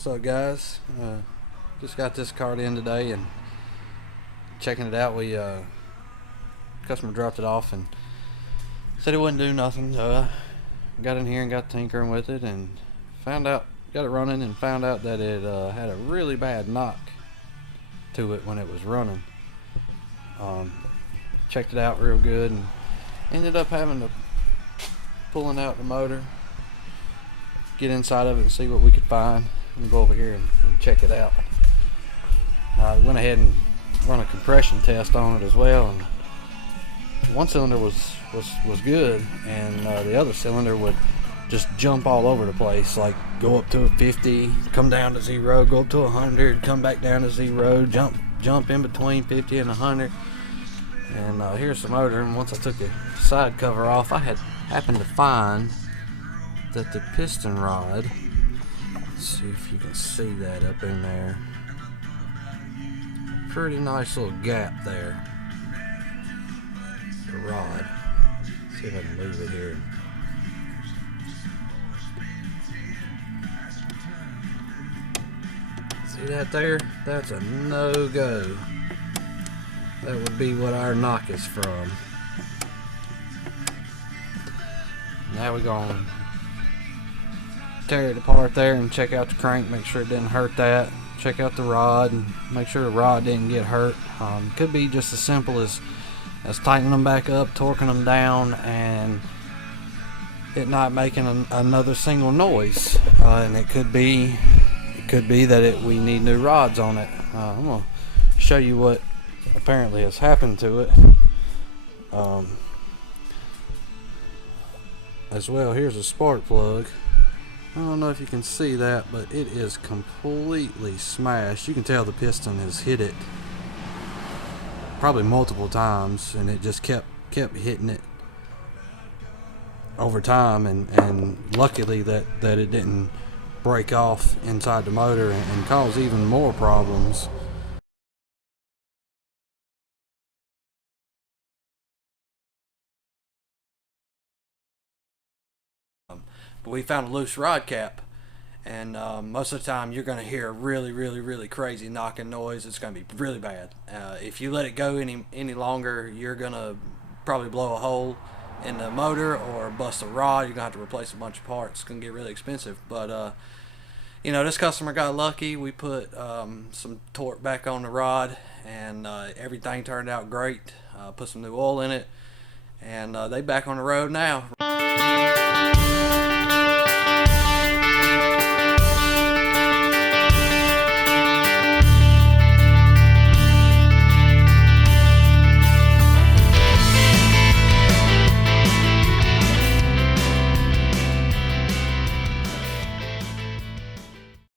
What's up, guys? Just got this card in today and checking it out. Customer dropped it off and said it wouldn't do nothing. So I got in here and got tinkering with it and got it running and found out that it had a really bad knock to it when it was running. Checked it out real good and ended up having to pulling out the motor, get inside of it and see what we could find. Let me go over here and check it out. I went ahead and run a compression test on it as well, and one cylinder was good, and the other cylinder would just jump all over the place, like go up to a 50, come down to 0, go up to 100, come back down to 0, jump in between 50 and 100. And here's the motor, and once I took the side cover off, I had happened to find that the piston rod, let's see if you can see that up in there, pretty nice little gap there, the rod. See if I can move it here. See that there? That's a no-go. That would be what our knock is from. Now we're going to tear it apart there and check out the crank, make sure it didn't hurt that. Check out the rod and make sure the rod didn't get hurt. Could be just as simple as tightening them back up, torquing them down, and it not making another single noise. And it could be that we need new rods on it. I'm gonna show you what apparently has happened to it. As well, here's a spark plug. I don't know if you can see that, but it is completely smashed. You can tell the piston has hit it probably multiple times, and it just kept hitting it over time, and luckily that it didn't break off inside the motor and cause even more problems. But we found a loose rod cap, and most of the time you're going to hear a really crazy knocking noise. It's going to be really bad. If you let it go any longer, you're going to probably blow a hole in the motor or bust a rod. You're going to have to replace a bunch of parts. It's going to get really expensive. But you know, this customer got lucky. We put some torque back on the rod, and everything turned out great. Put some new oil in it, and they back on the road now.